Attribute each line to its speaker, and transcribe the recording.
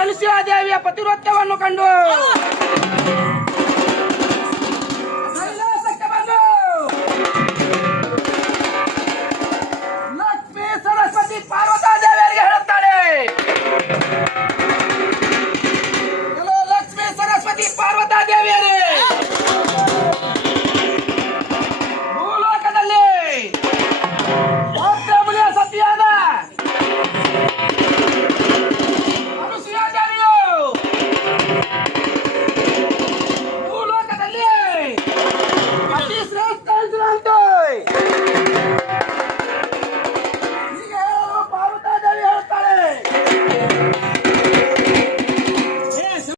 Speaker 1: ಅನುಸೂಯ ದೇವಿಯ ಕಂಡು. Atlantoi!